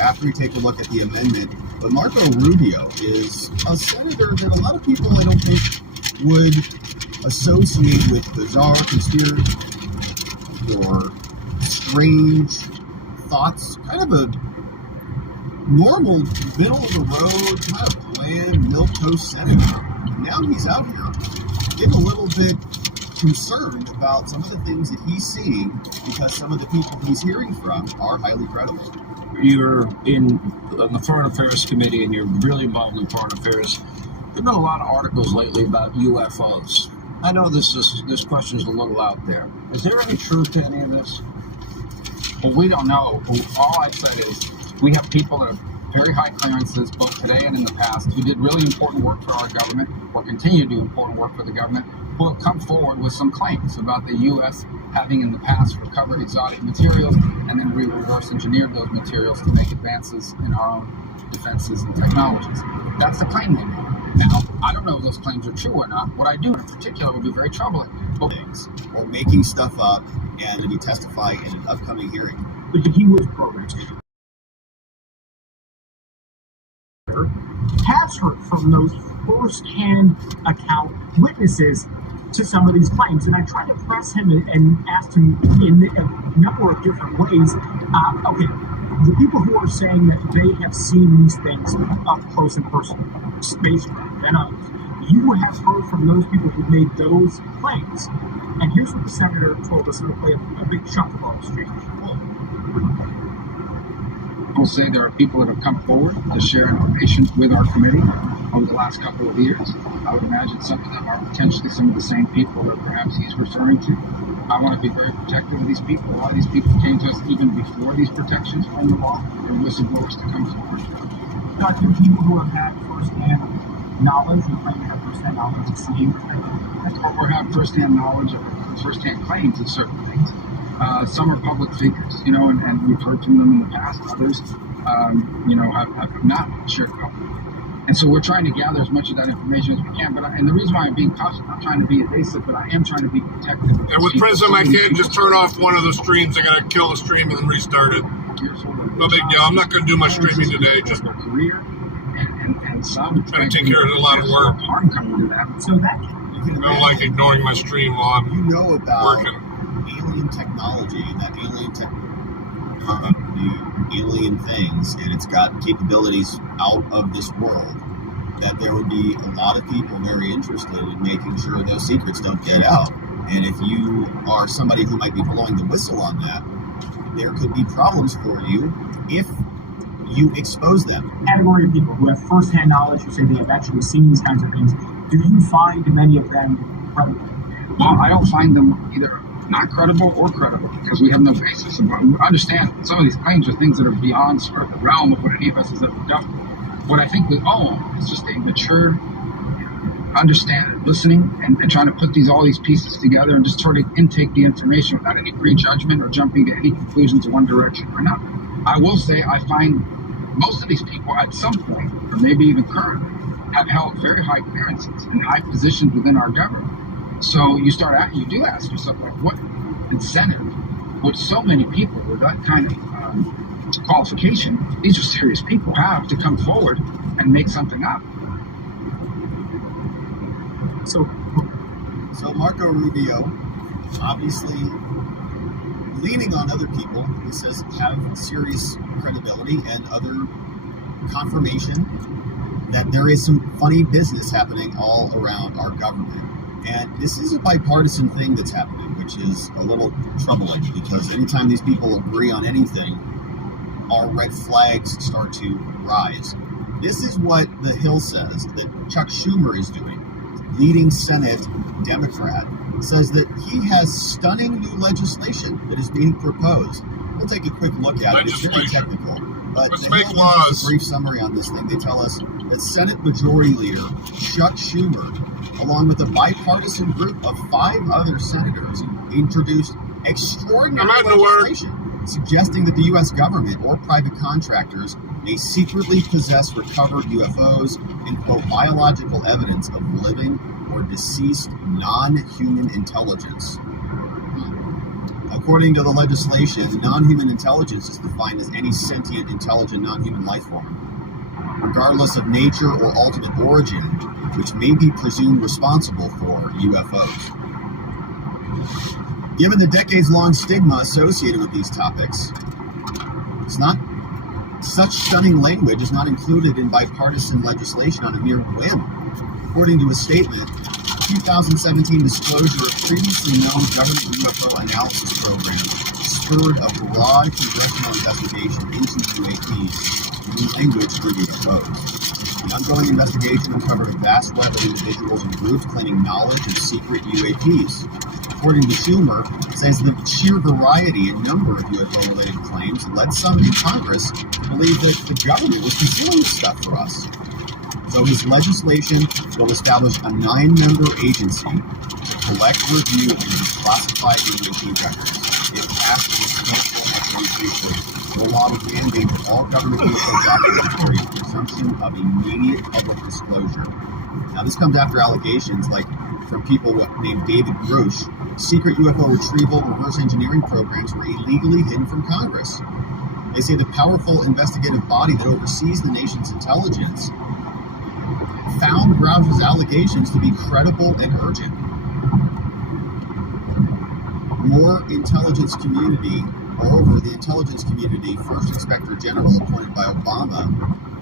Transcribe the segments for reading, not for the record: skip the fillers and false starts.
after we take a look at the amendment. But Marco Rubio is a senator that a lot of people, I don't think, would associate with bizarre conspiracy or strange thoughts. Kind of a normal, middle-of-the-road, kind of bland, milquetoast senator. Now he's out here getting a little bit concerned about some of the things that he's seeing because some of the people he's hearing from are highly credible. You're on the Foreign Affairs Committee and you're really involved in foreign affairs. There have been a lot of articles lately about UFOs. I know this question is a little out there. Is there any truth to any of this? Well, we don't know. All I've said is we have people that have very high clearances, both today and in the past, who did really important work for our government, or continue to do important work for the government, who have come forward with some claims about the U.S. having in the past recovered exotic materials and then reverse engineered those materials to make advances in our own defenses and technologies. That's the claim they made. Now, I don't know if those claims are true or not. What I do in particular would be very troubling. Things, or making stuff up and to be testifying in an upcoming hearing. But he was programmed. Has heard from those first-hand account witnesses to some of these claims, and I tried to press him and asked him in a number of different ways. Okay, the people who are saying that they have seen these things up close and personal, spacecraft and others, you have heard from those people who made those claims. And here's what the senator told us. It'll play a big chunk of our exchange. I'll say there are people that have come forward to share information with our committee over the last couple of years. I would imagine some of them are potentially some of the same people that perhaps he's referring to. I want to be very protective of these people. A lot of these people came to us even before these protections from the law. They're whistleblowers to come forward. Dr. People who have had first-hand knowledge and claim to have first-hand knowledge of seeing or have first-hand knowledge or first-hand claims of certain things. Some are public figures, and we've heard from them in the past. Others, have not shared publicly. And so we're trying to gather as much of that information as we can. And the reason why I'm being cautious, I'm not trying to be evasive, but I am trying to be protective. And with Prism, I can't just turn off one of the streams. I got to kill the stream and then restart it. No big deal. I'm not going to do my streaming today. Just their career and some trying to take care of a lot of work. Harm coming to that. So that I don't like ignoring my stream while I'm about working. Alien technology, that alien things, and it's got capabilities out of this world, that there would be a lot of people very interested in making sure those secrets don't get out. And if you are somebody who might be blowing the whistle on that, there could be problems for you if you expose them. Category of people who have first-hand knowledge, who say they have actually seen these kinds of things, do you find many of them credible? Well, I don't find them either not credible or credible because we have no basis. We understand some of these claims are things that are beyond sort of the realm of what any of us has ever done. What I think we own is just a mature, understanding, listening, and trying to put all these pieces together and just sort of intake the information without any prejudgment or jumping to any conclusions in one direction or another. I will say I find most of these people at some point, or maybe even currently, have held very high clearances and high positions within our government. So you do ask yourself, like, what incentive would so many people with that kind of qualification, these are serious people, have to come forward and make something up? So Marco Rubio, obviously leaning on other people, he says, have serious credibility and other confirmation that there is some funny business happening all around our government. And this is a bipartisan thing that's happening, which is a little troubling because anytime these people agree on anything, our red flags start to rise. This is what the Hill says that Chuck Schumer is doing. Leading Senate Democrat says that he has stunning new legislation that is being proposed. We'll take a quick look at it. It's very technical. But let's the make Hill laws. gives a brief summary on this thing. They tell us that Senate Majority Leader Chuck Schumer, along with a bipartisan group of 5 other senators, introduced extraordinary legislation suggesting that the U.S. government or private contractors may secretly possess recovered UFOs and, quote, biological evidence of living or deceased non-human intelligence. According to the legislation, non-human intelligence is defined as any sentient, intelligent, non-human life form, regardless of nature or ultimate origin, which may be presumed responsible for UFOs. Given the decades-long stigma associated with these topics, such stunning language is not included in bipartisan legislation on a mere whim. According to a statement, 2017 disclosure of previously known government UFO analysis program spurred a broad congressional investigation into UAPs and new language for UFOs. The ongoing investigation uncovered a vast web of individuals and groups claiming knowledge of secret UAPs. According to Schumer, says the sheer variety and number of UFO-related claims led some in Congress to believe that the government was concealing this stuff for us. So his legislation will establish a 9-member agency to collect, review, and declassify UAP records. If passed in its council at 2023, the law would mandate that all government UFO documents carry a presumption of immediate public disclosure. Now, this comes after allegations from people named David Grush. Secret UFO retrieval and reverse engineering programs were illegally hidden from Congress. They say the powerful investigative body that oversees the nation's intelligence found Groush's allegations to be credible and urgent. Moreover, the intelligence community, First Inspector General appointed by Obama,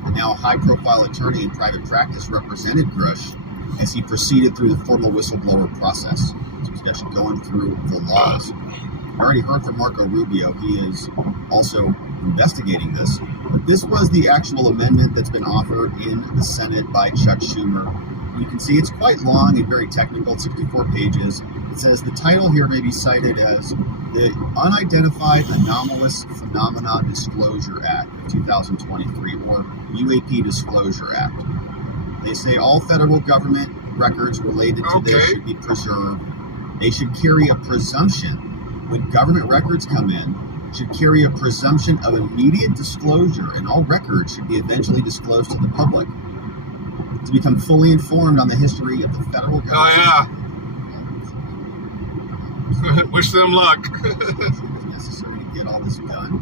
and now a high-profile attorney in private practice, represented Grush as he proceeded through the formal whistleblower process. So he's actually going through the laws. I already heard from Marco Rubio. He is also investigating this. But this was the actual amendment that's been offered in the Senate by Chuck Schumer. You can see it's quite long and very technical, 64 pages. It says the title here may be cited as the Unidentified Anomalous Phenomena Disclosure Act of 2023, or UAP Disclosure Act. They say all federal government records related to this should be preserved. They should carry a presumption, when government records come in, should carry a presumption of immediate disclosure, and all records should be eventually disclosed to the public. To become fully informed on the history of the federal government. Oh, yeah. Wish them luck. It's necessary to get all this done.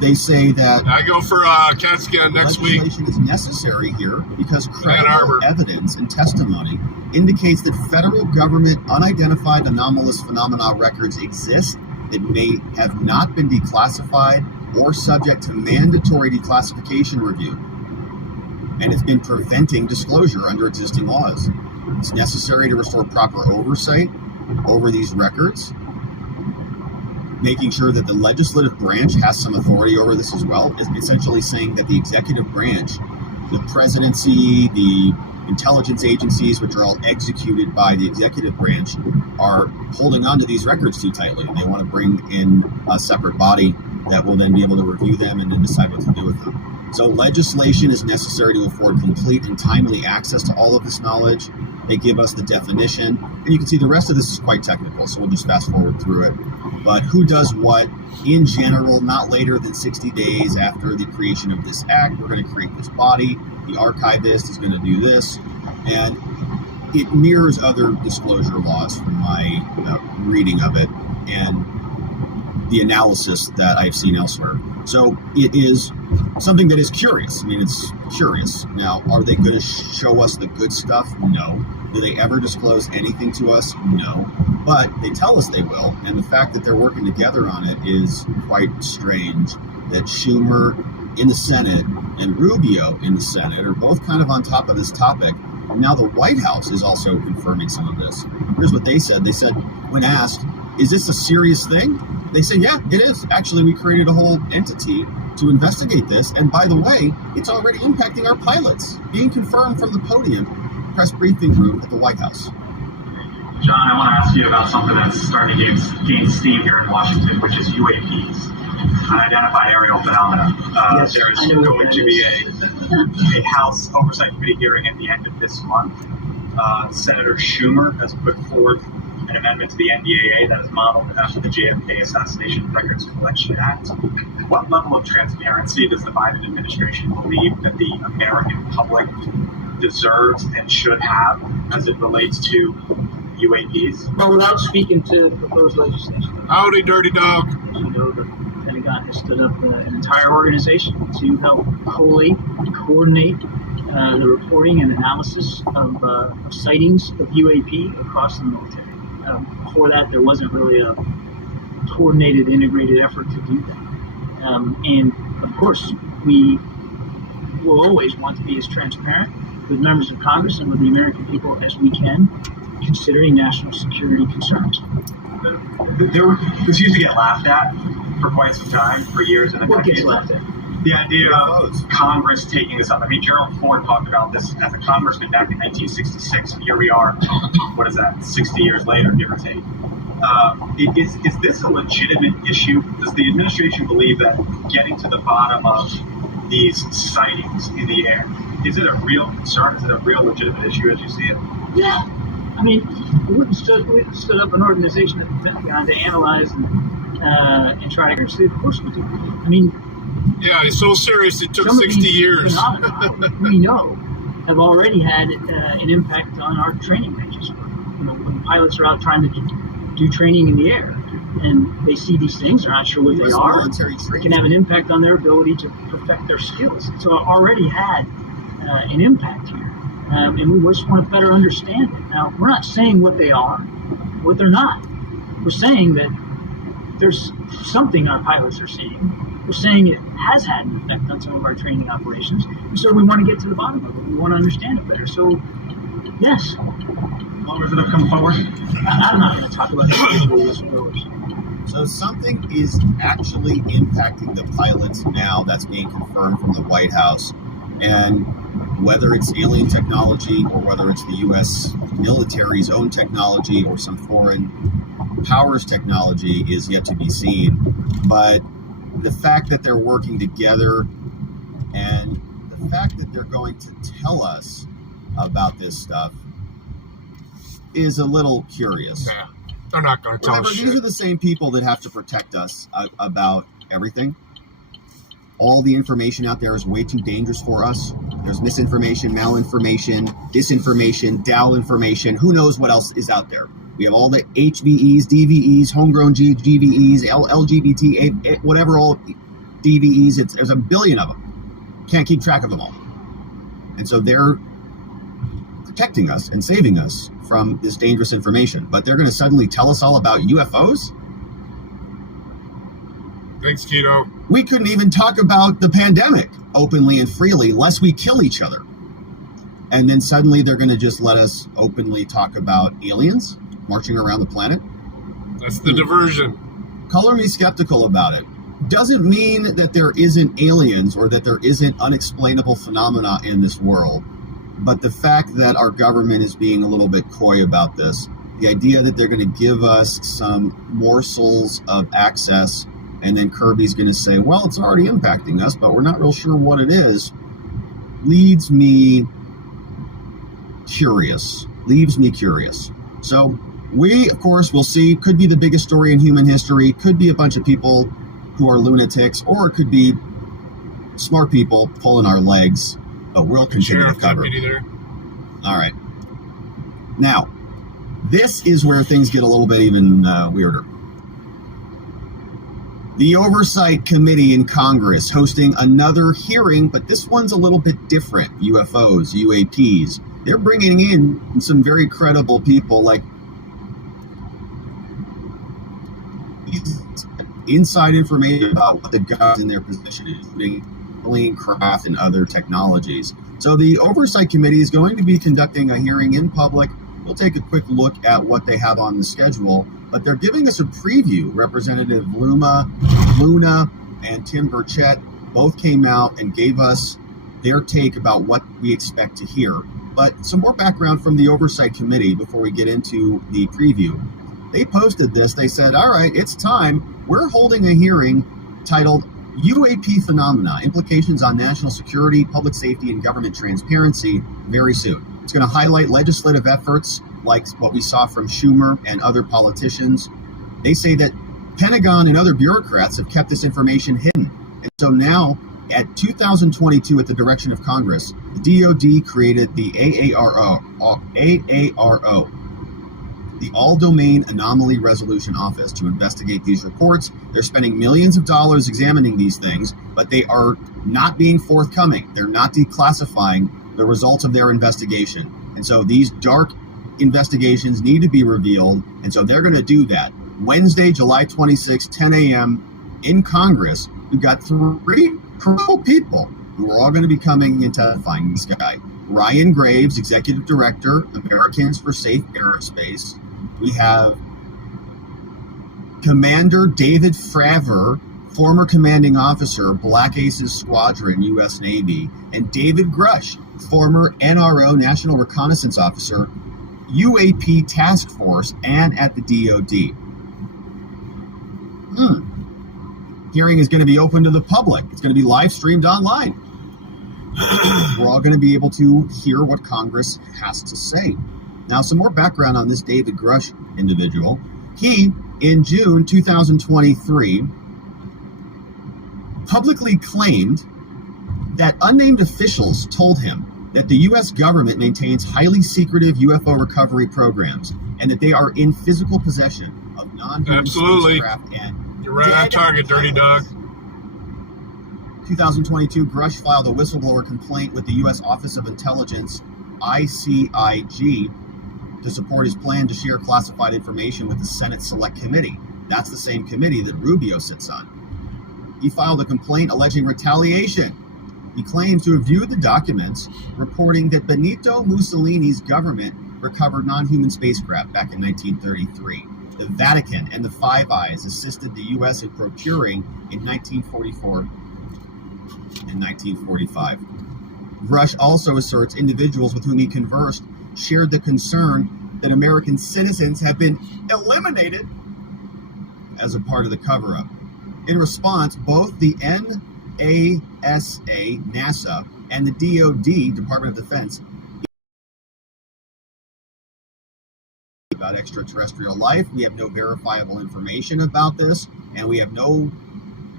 They say that I go for CAT scan next week. Legislation is necessary here because credible evidence and testimony indicates that federal government unidentified anomalous phenomena records exist that may have not been declassified or subject to mandatory declassification review, and it's been preventing disclosure under existing laws. It's necessary to restore proper oversight over these records, making sure that the legislative branch has some authority over this as well, is essentially saying that the executive branch, the presidency, the intelligence agencies, which are all executed by the executive branch, are holding on to these records too tightly. They want to bring in a separate body that will then be able to review them and then decide what to do with them. So legislation is necessary to afford complete and timely access to all of this knowledge. They give us the definition, and you can see the rest of this is quite technical, so we'll just fast forward through it. But who does what in general, not later than 60 days after the creation of this act, we're going to create this body. The archivist is going to do this, and it mirrors other disclosure laws from my reading of it and the analysis that I've seen elsewhere. So it is something that is curious. I mean, it's curious. Now, are they going to show us the good stuff? No. Do they ever disclose anything to us? No. But they tell us they will, and the fact that they're working together on it is quite strange. That Schumer in the Senate and Rubio in the Senate are both kind of on top of this topic. And now the White House is also confirming some of this. Here's what they said. They said, when asked, is this a serious thing? They said, yeah, it is. Actually, we created a whole entity to investigate this. And by the way, it's already impacting our pilots. Being confirmed from the podium, press briefing room at the White House. John, I want to ask you about something that's starting to gain steam here in Washington, which is UAPs, unidentified aerial phenomena. Yes, there is going to be a House Oversight Committee hearing at the end of this month. Senator Schumer has put forth an amendment to the NDAA that is modeled after the JFK Assassination Records Collection Act. What level of transparency does the Biden administration believe that the American public deserves and should have as it relates to UAPs? Well, without speaking to the proposed legislation, Howdy, dirty dog. as you know, the Pentagon has stood up an entire organization to help collate and coordinate the reporting and analysis of sightings of UAP across the military. Before that, there wasn't really a coordinated, integrated effort to do that. And of course, we will always want to be as transparent with members of Congress and with the American people as we can, considering national security concerns. This used to get laughed at for quite some time, for years and What decades. gets laughed at? The idea of Congress taking this up. I mean, Gerald Ford talked about this as a congressman back in 1966, and here we are, what is that, 60 years later, give or take. Is this a legitimate issue? Does the administration believe that getting to the bottom of these sightings in the air, is it a real concern? Is it a real legitimate issue as you see it? Yeah. I mean, we stood up an organization at the Pentagon to analyze and try to see. Of course we do. I mean, Yeah, it's so serious. It took some of 60 these years. phenomena we know have already had an impact on our training ranges. You know, when pilots are out trying to do training in the air and they see these things, they're not sure what they US are. military It training. can have an impact on their ability to perfect their skills. So it already had an impact here. And we just want to better understand it. Now, we're not saying what they are, what they're not. We're saying that there's something our pilots are seeing. We're saying it has had an effect on some of our training operations. And so we want to get to the bottom of it. We want to understand it better. So, yes, Numbers that have come forward? I'm not going to talk about individual whistleblowers. So something is actually impacting the pilots now that's being confirmed from the White House. And whether it's alien technology or whether it's the U.S. military's own technology or some foreign powers technology is yet to be seen. But the fact that they're working together and the fact that they're going to tell us about this stuff is a little curious. Nah, they're not going to tell Remember, us these are shit. the same people that have to protect us about everything. All the information out there is way too dangerous for us. There's misinformation, malinformation, disinformation, DAO information. Who knows what else is out there? We have all the HVEs, DVEs, homegrown GVEs, LGBT, whatever, all DVEs. There's a billion of them. Can't keep track of them all. And so they're protecting us and saving us from this dangerous information. But they're going to suddenly tell us all about UFOs? Thanks, Keto. We couldn't even talk about the pandemic openly and freely lest we kill each other. And then suddenly they're going to just let us openly talk about aliens marching around the planet? That's the diversion. Color me skeptical about it. Doesn't mean that there isn't aliens or that there isn't unexplainable phenomena in this world. But the fact that our government is being a little bit coy about this, the idea that they're going to give us some morsels of access, and then Kirby's going to say, well, it's already impacting us, but we're not real sure what it is, leaves me curious. So we, of course, will see. Could be the biggest story in human history. Could be a bunch of people who are lunatics, or it could be smart people pulling our legs. But we'll continue to cover. There. All right. Now, this is where things get a little bit even weirder. The Oversight Committee in Congress hosting another hearing, but this one's a little bit different. UFOs, UAPs. They're bringing in some very credible people like inside information about what the guys in their position is, including alien craft and other technologies. So the Oversight Committee is going to be conducting a hearing in public. We'll take a quick look at what they have on the schedule, but they're giving us a preview. Representative Luna, and Tim Burchett both came out and gave us their take about what we expect to hear. But some more background from the Oversight Committee before we get into the preview. They posted this. They said, all right, it's time. We're holding a hearing titled UAP Phenomena, Implications on National Security, Public Safety, and Government Transparency very soon. It's going to highlight legislative efforts like what we saw from Schumer and other politicians. They say that Pentagon and other bureaucrats have kept this information hidden. And so now, at 2022, at the direction of Congress, the DoD created the AARO. the All-Domain Anomaly Resolution Office to investigate these reports. They're spending millions of dollars examining these things, but they are not being forthcoming. They're not declassifying the results of their investigation. And so these dark investigations need to be revealed, and so they're going to do that. Wednesday, July 26, 10 a.m. in Congress, we've got 3 critical people who are all going to be coming and testifying this guy. Ryan Graves, Executive Director, Americans for Safe Aerospace. We have Commander David Fravor, former commanding officer, Black Aces Squadron, U.S. Navy, and David Grush, former NRO, National Reconnaissance Officer, UAP Task Force, and at the DoD. Hearing is going to be open to the public. It's going to be live streamed online. We're all going to be able to hear what Congress has to say. Now, some more background on this David Grush individual. He, in June 2023, publicly claimed that unnamed officials told him that the U.S. government maintains highly secretive UFO recovery programs and that they are in physical possession of non-human spacecraft and you're right on target, dirty dog. 2022, Grush filed a whistleblower complaint with the U.S. Office of Intelligence, ICIG, to support his plan to share classified information with the Senate Select Committee. That's the same committee that Rubio sits on. He filed a complaint alleging retaliation. He claims to have viewed the documents reporting that Benito Mussolini's government recovered non-human spacecraft back in 1933. The Vatican and the Five Eyes assisted the U.S. in procuring in 1944 and 1945. Grush also asserts individuals with whom he conversed shared the concern that American citizens have been eliminated as a part of the cover-up. In response, both the NASA, and the DoD, Department of Defense, about extraterrestrial life. We have no verifiable information about this, and we have no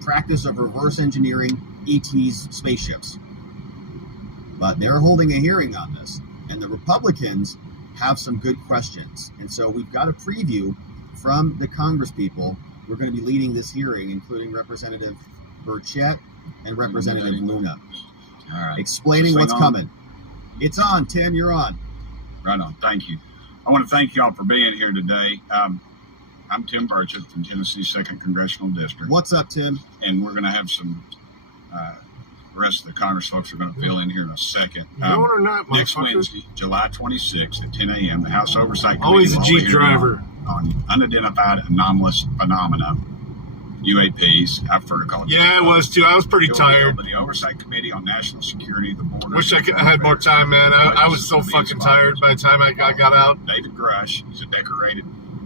practice of reverse engineering ET's spaceships. But they're holding a hearing on this, and the Republicans have some good questions. And so we've got a preview from the Congress people. We're going to be leading this hearing, including Representative Burchett and Representative Luna. All right. Explaining what's coming. It's on, Tim. You're on. Right on. Thank you. I want to thank y'all for being here today. I'm Tim Burchett from Tennessee's 2nd Congressional District. What's up, Tim? And we're going to have some, the rest of the Congress folks are going to fill in here in a second. No, or not, next Wednesday, July 26th at 10 a.m., the House Oversight Committee. Always a Jeep driver. On unidentified anomalous phenomena, UAPs. I've heard it called. Yeah, it was too. I was pretty tired. The Oversight Committee on National Security, the border. Wish I had more time, man. I was so fucking tired by the time I got out. David Grush, he's a decorated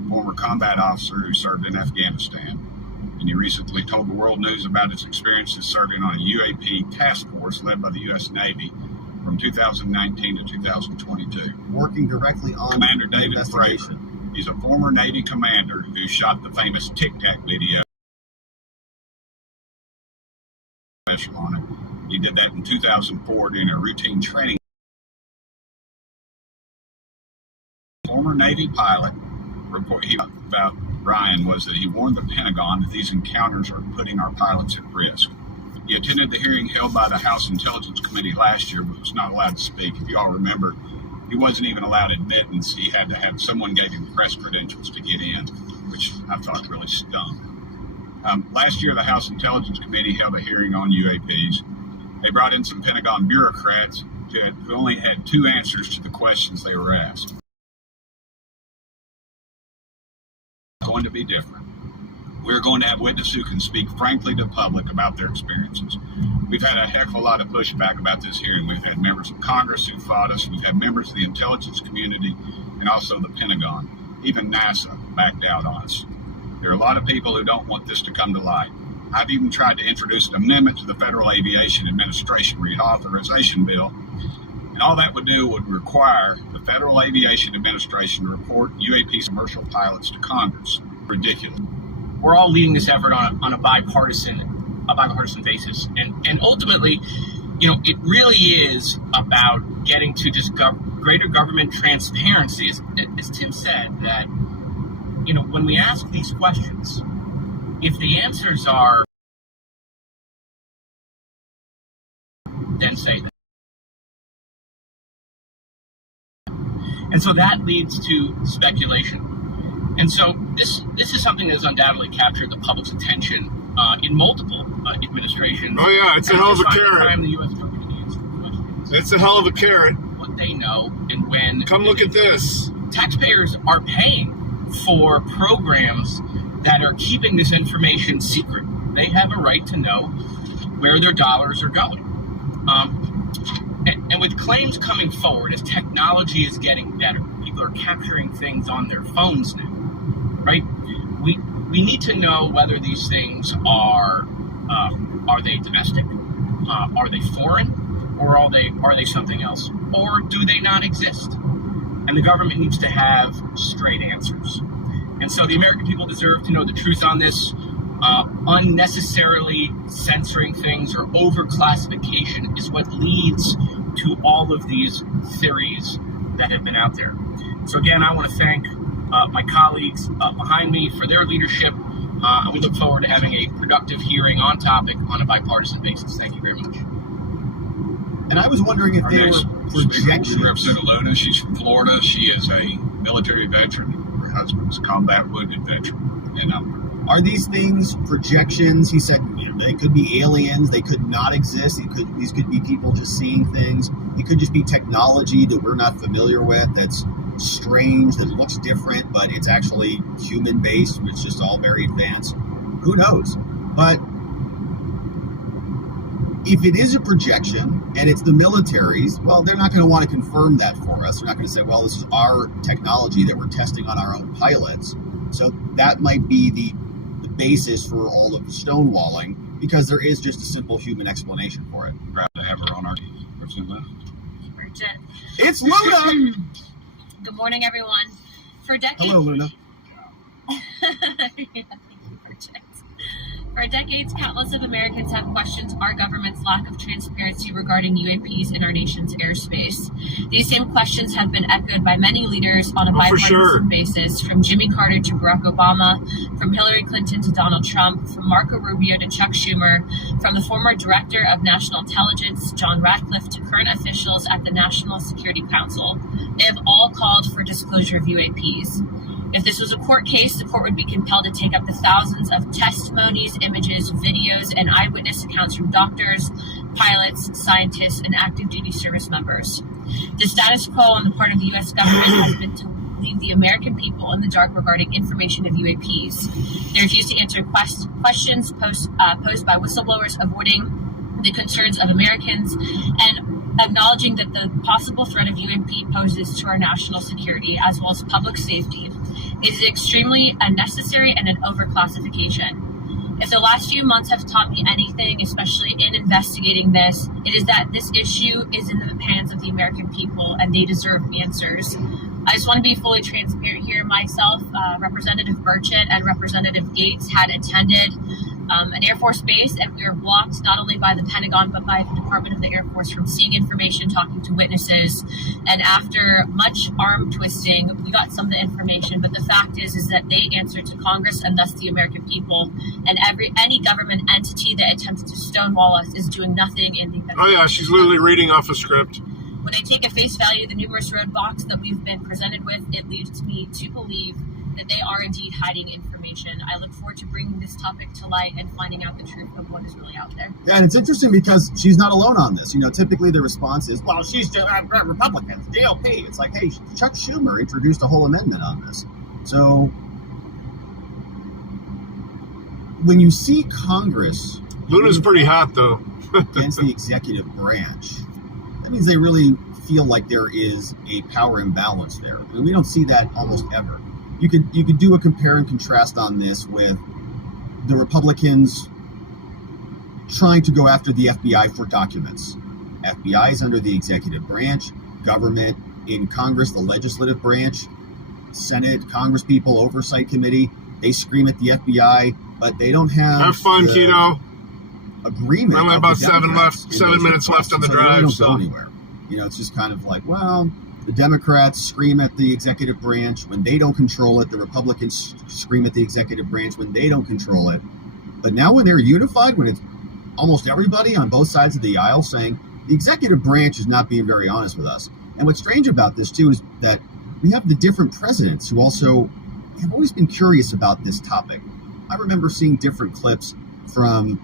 former combat officer who served in Afghanistan, and he recently told the world news about his experiences serving on a UAP task force led by the U.S. Navy from 2019 to 2022. Working directly on Commander the David investigation. Fravor. He's a former Navy commander who shot the famous Tic Tac video. On it. He did that in 2004 during a routine training. Former Navy pilot report about Ryan was that he warned the Pentagon that these encounters are putting our pilots at risk. He attended the hearing held by the House Intelligence Committee last year, but was not allowed to speak. If you all remember, he wasn't even allowed admittance. He had to have someone gave him press credentials to get in, which I thought really stunk. Last year, the House Intelligence Committee held a hearing on UAPs. They brought in some Pentagon bureaucrats who only had 2 answers to the questions they were asked. It's going to be different. We're going to have witnesses who can speak frankly to the public about their experiences. We've had a heck of a lot of pushback about this hearing. We've had members of Congress who fought us. We've had members of the intelligence community and also the Pentagon. Even NASA backed out on us. There are a lot of people who don't want this to come to light. I've even tried to introduce an amendment to the Federal Aviation Administration Reauthorization Bill, and all that would do would require the Federal Aviation Administration to report UAP commercial pilots to Congress. Ridiculous. We're all leading this effort on a bipartisan basis, and ultimately, it really is about getting to just greater government transparency. As Tim said, that, when we ask these questions, if the answers are, then say that. And so that leads to speculation. And so this is something that has undoubtedly captured the public's attention in multiple administrations. Oh yeah, it's a hell of a carrot. Time the U.S. government answers questions. It's a hell of a carrot. What they know and when. Come look at this. Taxpayers are paying for programs that are keeping this information secret. They have a right to know where their dollars are going. And with claims coming forward, as technology is getting better, people are capturing things on their phones now, right? We need to know whether these things are they domestic, are they foreign, or are they something else, or do they not exist? And the government needs to have straight answers. And so the American people deserve to know the truth on this. Unnecessarily censoring things or overclassification is what leads to all of these theories that have been out there. So again, I want to thank my colleagues behind me for their leadership, and we look forward to having a productive hearing on topic on a bipartisan basis. Thank you very much. And I was wondering if Our there next were speaker projections. is Representative Luna. She's from Florida. She is a military veteran. Her husband's a combat wounded veteran. And Are these things projections? He said, they could be aliens. They could not exist. These could be people just seeing things. It could just be technology that we're not familiar with. That's strange. That looks different, but it's actually human based. It's just all very advanced. Who knows? But if it is a projection and it's the military's, well, they're not going to want to confirm that for us. They're not going to say, well, this is our technology that we're testing on our own pilots. So that might be the basis for all of the stonewalling, because there is just a simple human explanation for it. proud to have her on our team. Representative Luna. Bridget. It's Luna! Good morning, everyone. For decades, Hello, Luna. For decades, countless of Americans have questioned our government's lack of transparency regarding UAPs in our nation's airspace. These same questions have been echoed by many leaders on a bipartisan basis, from Jimmy Carter to Barack Obama, from Hillary Clinton to Donald Trump, from Marco Rubio to Chuck Schumer, from the former Director of National Intelligence, John Ratcliffe, to current officials at the National Security Council. They have all called for disclosure of UAPs. If this was a court case, the court would be compelled to take up the thousands of testimonies, images, videos, and eyewitness accounts from doctors, pilots, scientists, and active duty service members. The status quo on the part of the U.S. government has been to leave the American people in the dark regarding information of UAPs. They refuse to answer questions posed by whistleblowers, avoiding the concerns of Americans, and acknowledging that the possible threat of UAP poses to our national security as well as public safety is extremely unnecessary and an overclassification. If the last few months have taught me anything, especially in investigating this, it is that this issue is in the hands of the American people and they deserve answers. I just want to be fully transparent here. Myself, Representative Burchett and Representative Gates had attended an Air Force base, and we were blocked not only by the Pentagon but by the Department of the Air Force from seeing information, talking to witnesses. And after much arm twisting, we got some of the information. But the fact is that they answer to Congress and thus the American people. And any government entity that attempts to stonewall us is doing nothing in the. Oh yeah, she's literally reading off a script. When I take at face value the numerous roadblocks that we've been presented with, it leads me to believe that they are indeed hiding information. I look forward to bringing this topic to light and finding out the truth of what is really out there. Yeah, and it's interesting because she's not alone on this. Typically the response is, well, she's just Republicans, GOP. It's like, hey, Chuck Schumer introduced a whole amendment on this. So when you see Congress... Luna's pretty hot, though. against the executive branch, that means they really feel like there is a power imbalance there. I mean, we don't see that almost ever. You could do a compare and contrast on this with the Republicans trying to go after the FBI for documents. FBI is under the executive branch, government in Congress, the legislative branch, Senate, Congress people, oversight committee. They scream at the FBI, but they don't have. Have fun, Keto. agreement. Only of about the 7 Democrats left, in 7 those minutes left requests. on the So they really drive. don't So go anywhere. It's just kind of like, well, the Democrats scream at the executive branch when they don't control it. The Republicans scream at the executive branch when they don't control it. But now when they're unified, when it's almost everybody on both sides of the aisle saying the executive branch is not being very honest with us. And what's strange about this, too, is that we have the different presidents who also have always been curious about this topic. I remember seeing different clips from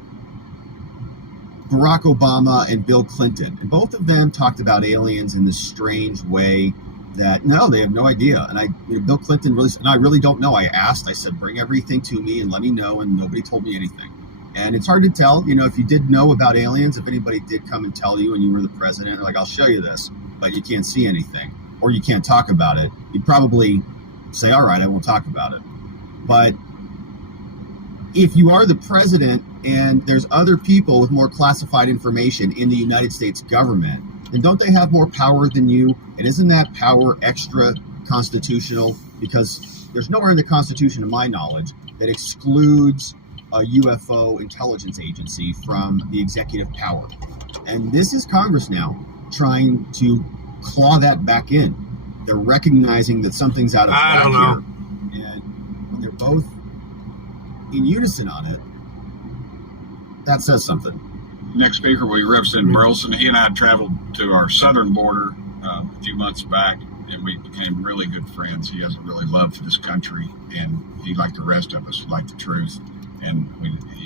Barack Obama and Bill Clinton, and both of them talked about aliens in this strange way that, no, they have no idea. And Bill Clinton really, and I really don't know. I asked, I said, bring everything to me and let me know, and nobody told me anything. And it's hard to tell, if you did know about aliens, if anybody did come and tell you and you were the president, like, I'll show you this, but you can't see anything, or you can't talk about it, you'd probably say, all right, I won't talk about it. But if you are the president and there's other people with more classified information in the United States government, then don't they have more power than you? And isn't that power extra constitutional? Because there's nowhere in the Constitution, to my knowledge, that excludes a UFO intelligence agency from the executive power. And this is Congress now trying to claw that back in. They're recognizing that something's out of whack here. And when they're both in unison on it, that says something. Next speaker will be Representative Burleson. He and I traveled to our southern border a few months back, and we became really good friends. He has a really love for this country, and he, like the rest of us, would like the truth. And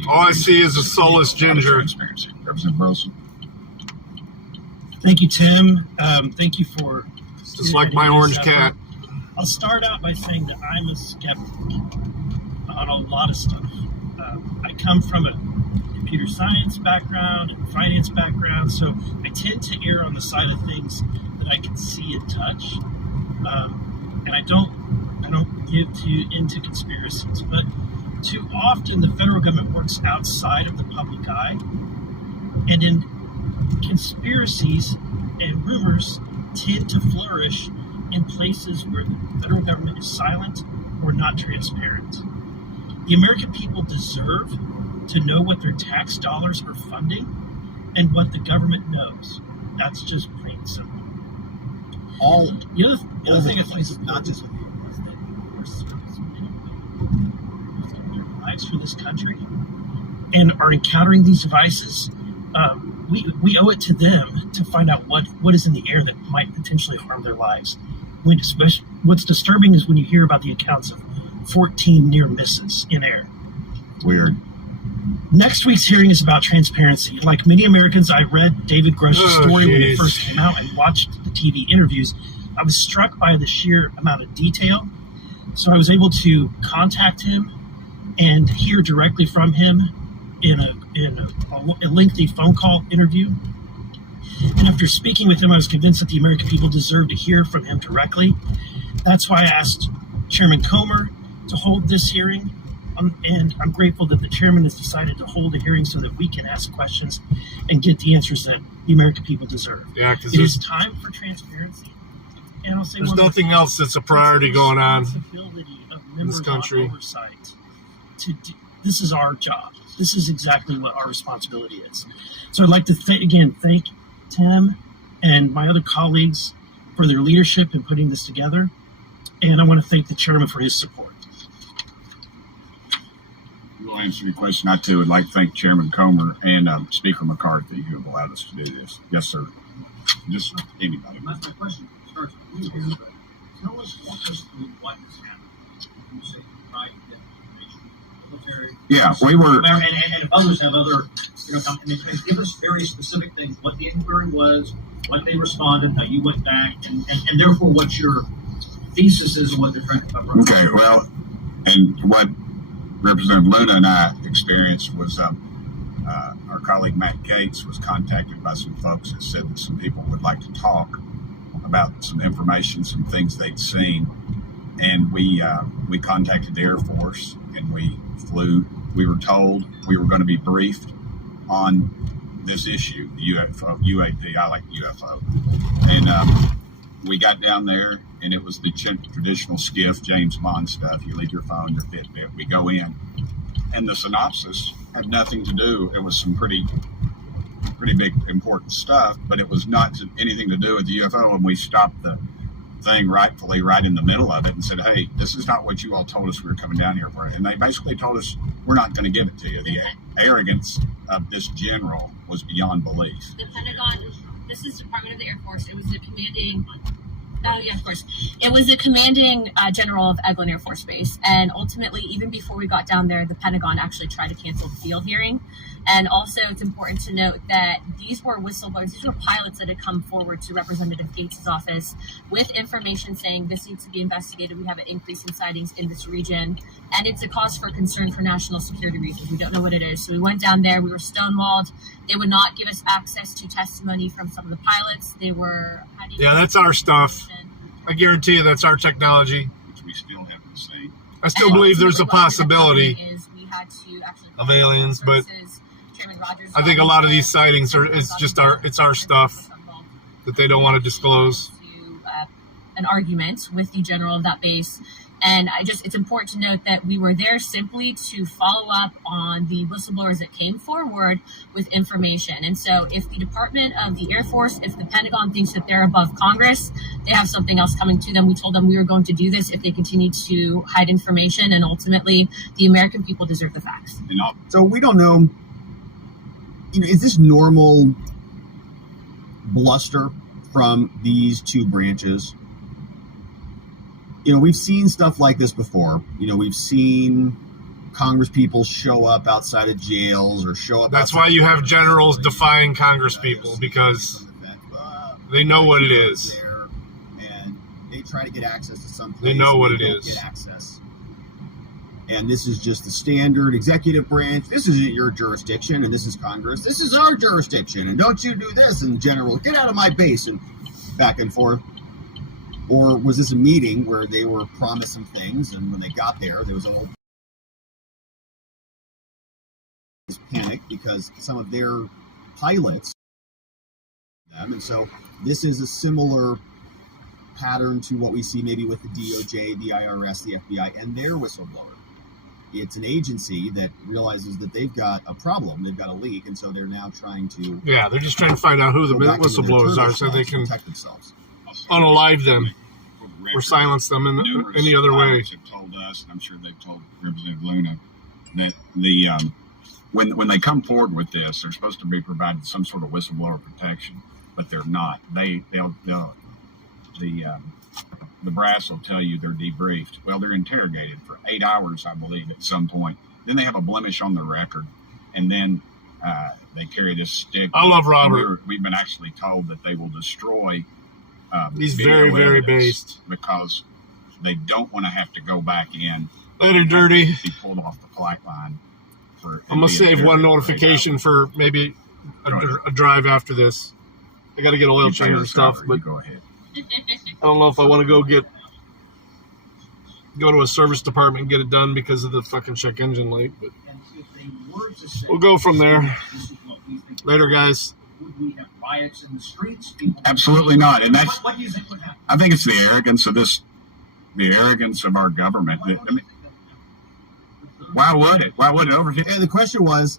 all I see is a soulless ginger. Transparency. Representative Burleson. Thank you, Tim. Thank you for... Just like my orange cat. I'll start out by saying that I'm a skeptic on a lot of stuff. I come from a computer science background and finance background, so I tend to err on the side of things that I can see and touch. And I don't give into conspiracies, but too often the federal government works outside of the public eye, and in conspiracies and rumors tend to flourish in places where the federal government is silent or not transparent. The American people deserve to know what their tax dollars are funding and what the government knows. That's just plain simple. The other thing I think is not just with their lives for this country and are encountering these devices. We owe it to them to find out what is in the air that might potentially harm their lives. What's disturbing is when you hear about the accounts of 14 near misses in air. Weird. Next week's hearing is about transparency. Like many Americans, I read David Grush's story when it first came out and watched the TV interviews. I was struck by the sheer amount of detail. So I was able to contact him and hear directly from him in a lengthy phone call interview. And after speaking with him, I was convinced that the American people deserve to hear from him directly. That's why I asked Chairman Comer to hold this hearing. And I'm grateful that the chairman has decided to hold a hearing so that we can ask questions and get the answers that the American people deserve. Yeah, because it is time for transparency. And I'll say there's nothing else that's a priority going on in this country. This is our job. This is exactly what our responsibility is. So I'd like to thank Tim and my other colleagues for their leadership in putting this together. And I want to thank the chairman for his support. We'll answer your question. I, too, would like to thank Chairman Comer and Speaker McCarthy, who have allowed us to do this. Yes, sir. Just anybody. My question starts with you here, but tell us what has happened. You say you tried to get information, military. Yeah, we were. And if others have other, give us very specific things, what the inquiry was, what they responded, how you went back, and therefore what your thesis is and what they're trying to cover up. Okay, well, and what Representative Luna and I experienced was our colleague Matt Gates was contacted by some folks that said that some people would like to talk about some information, some things they'd seen, and we contacted the Air Force and we flew. We were told we were going to be briefed on this issue, the UAP. I like UFO, and we got down there. And it was the traditional skiff, James Bond stuff. You leave your phone, your Fitbit. We go in. And the synopsis had nothing to do. It was some pretty big important stuff, but it was not anything to do with the UFO. And we stopped the thing rightfully right in the middle of it and said, hey, this is not what you all told us we were coming down here for. And they basically told us, we're not going to give it to you. The arrogance of this general was beyond belief. The Pentagon, this is Department of the Air Force. It was the commanding, oh yeah, of course. It was the commanding general of Eglin Air Force Base. And ultimately, even before we got down there, the Pentagon actually tried to cancel the field hearing. And also, it's important to note that these were whistleblowers. These were pilots that had come forward to Representative Gates' office with information saying this needs to be investigated. We have an increase in sightings in this region, and it's a cause for concern for national security reasons. We don't know what it is. So we went down there. We were stonewalled. They would not give us access to testimony from some of the pilots. They were hiding. Yeah, that's our stuff. I guarantee you that's our technology. Which we still haven't seen. I still believe there's a possibility We had to actually of aliens, but I think a lot of these sightings it's our stuff that they don't want to disclose. An argument with the general of that base. And it's important to note that we were there simply to follow up on the whistleblowers that came forward with information. And so if the Department of the Air Force, if the Pentagon thinks that they're above Congress, they have something else coming to them. We told them we were going to do this if they continue to hide information. And ultimately, the American people deserve the facts. So we don't know, is this normal bluster from these two branches? We've seen stuff like this before. We've seen Congress people show up outside of jails or show up. That's why you have generals defying Congress people, because they know what it is. And they try to get access to some place. They know what it is. is. Get access. And this is just the standard executive branch. This isn't your jurisdiction, and this is Congress. This is our jurisdiction, and don't you do this. And general, get out of my base, and back and forth. Or was this a meeting where they were promised some things, and when they got there was a whole panic because some of their pilots, and so this is a similar pattern to what we see maybe with the DOJ, the IRS, the FBI, and their whistleblower. It's an agency that realizes that they've got a problem, they've got a leak, and so they're now trying to... Yeah, they're just trying to find out who the whistleblowers are so they can protect themselves. Unalive them or silence them in any other way. Have told us, and I'm sure they've told Representative Luna, that the when they come forward with this, they're supposed to be provided some sort of whistleblower protection, but they're not. The brass will tell you they're debriefed. Well, they're interrogated for 8 hours, I believe, at some point. Then they have a blemish on their record, and then they carry this stick. I love Robert. We've been actually told that they will destroy. He's very, very based because they don't want to have to go back in. Later, dirty. Be pulled off the flight line. I'm gonna save one notification for maybe a drive after this. I got to get oil change and stuff, but go ahead. I don't know if I want to go to a service department and get it done because of the fucking check engine light. But we'll go from there. Later, guys. Would we have riots in the streets? Absolutely not. And that's, what do you think would happen? I think it's the arrogance of our government. I mean, why would it? Why would it overhit? And the question was,